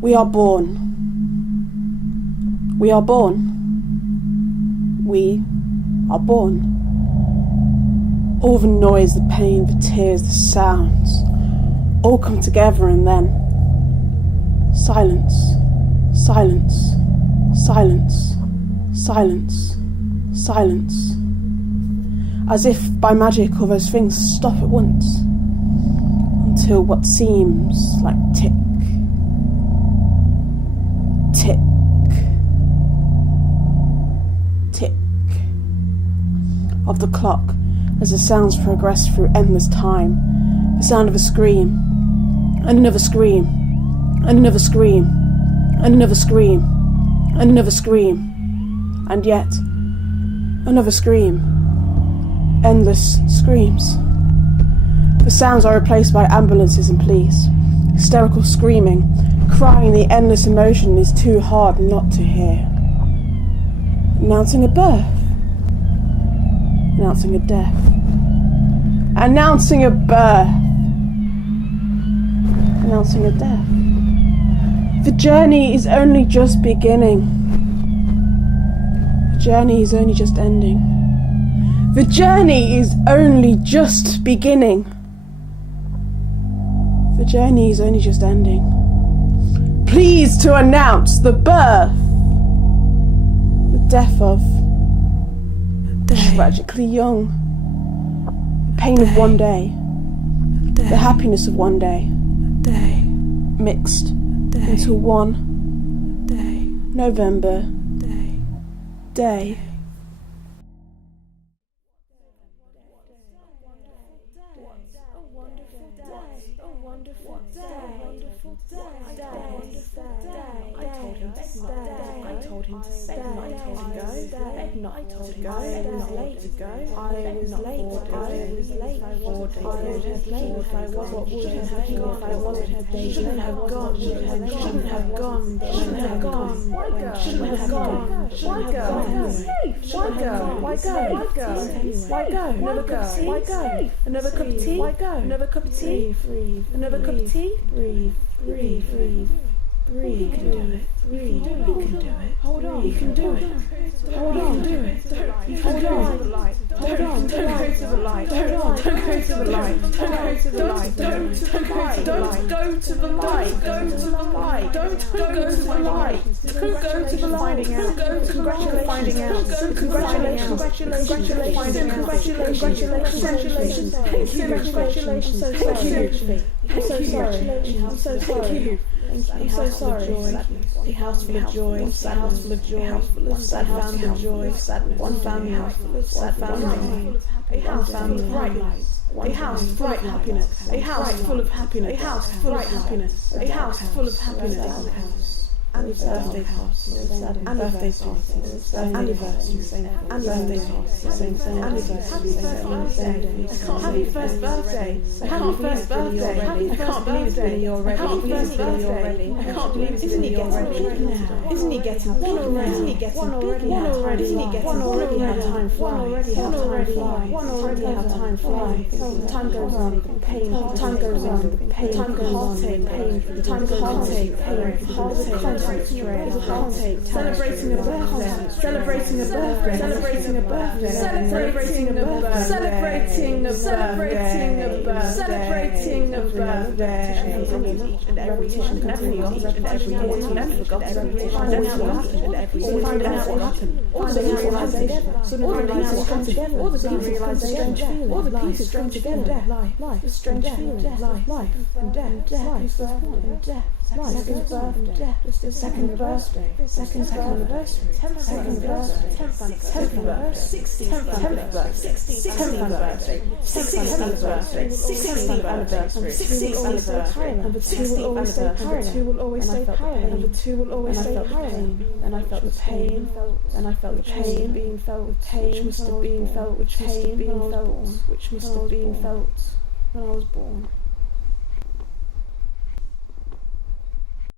We are born. We are born. We are born. All the noise, the pain, the tears, the sounds, all come together, and then silence, silence, silence, silence, silence. As if by magic all those things stop at once, until what seems like tick, tick, tick of the clock as the sounds progress through endless time. The sound of a scream, and another scream, and another scream, and another scream, and another scream, and yet another scream. Endless screams. The sounds are replaced by ambulances and police. Hysterical screaming, crying. The endless emotion is too hard not to hear. Announcing a birth. Announcing a death. Announcing a birth. Announcing a death. The journey is only just beginning. The journey is only just ending. The journey is only just beginning. The journey is only just ending. Pleased to announce the birth, the death of tragically young, the pain of one day, the happiness of one day, mixed into one November day. I told him to stay. I told him to go. Not to go. I was late to go. I was late. I was late. I would have late. If I was, what would have happened? If I wasn't, they shouldn't have gone. Shouldn't have gone. Shouldn't have gone. Shouldn't have gone. Why go? Why go? Why go? Why go? Why go? Another cup of tea. Why go? Another cup of tea. Why go? Another cup of tea. Breathe. Another cup of tea. Breathe. Breathe. Breathe. Breathe. You can do it. Breathe. You can do it. Hold on. You can do it. Hold on. Do it. Hold on. Hold on. Don't go to the light. Hold on. Don't go to the light. Don't go to the light. Don't go to the light. Don't go to the light. Don't go to the light. Don't go to the light. Don't go to the light. Congratulations. Finding out. Congratulations. Congratulations. Thank you. Congratulations. I'm so sorry. I'm so sorry. I'm so sorry. A house full of joy, a house full of joy, one sad family of joy, one family, sad family, a house full of bright lights, a house full of happiness, a house full of happiness, a house full of happiness, a house full of happiness. Birthday parties, birthday parties, anniversaries, and birthday parties, anniversaries. Happy first birthday! Happy first birthday! I can't believe it's nearly already. Happy first birthday! I can't believe it's nearly already. Isn't he getting one already? Isn't he getting one already? One already? Isn't he getting one already? How time flies? One already? How time flies? One already? How time flies? Time goes on. Pain. Time goes on. Pain. Time goes on. Pain. Time goes on. Pain. Heartache. Celebrating a birthday, celebrating a birthday, celebrating a birthday, celebrating a birthday, celebrating a birthday, celebrating a birthday. And every petition continues, and every year never forgotten. Finding out what happened, finding out what happened. All the realization, all the pieces come together, all the realization, all the pieces come together. Life, the strange feeling, life and death, life and death. Second birthday, second birthday, second anniversary, 10th anniversary, 10th anniversary, 16th anniversary, 16th anniversary, 16th anniversary, 16th anniversary, 16th anniversary, and the two will always stay parallel, and the two will always stay parallel, and the two will always stay parallel. And I felt the pain, and I felt the pain being felt, which must have been felt, which must have been felt, which must have been felt when I was born.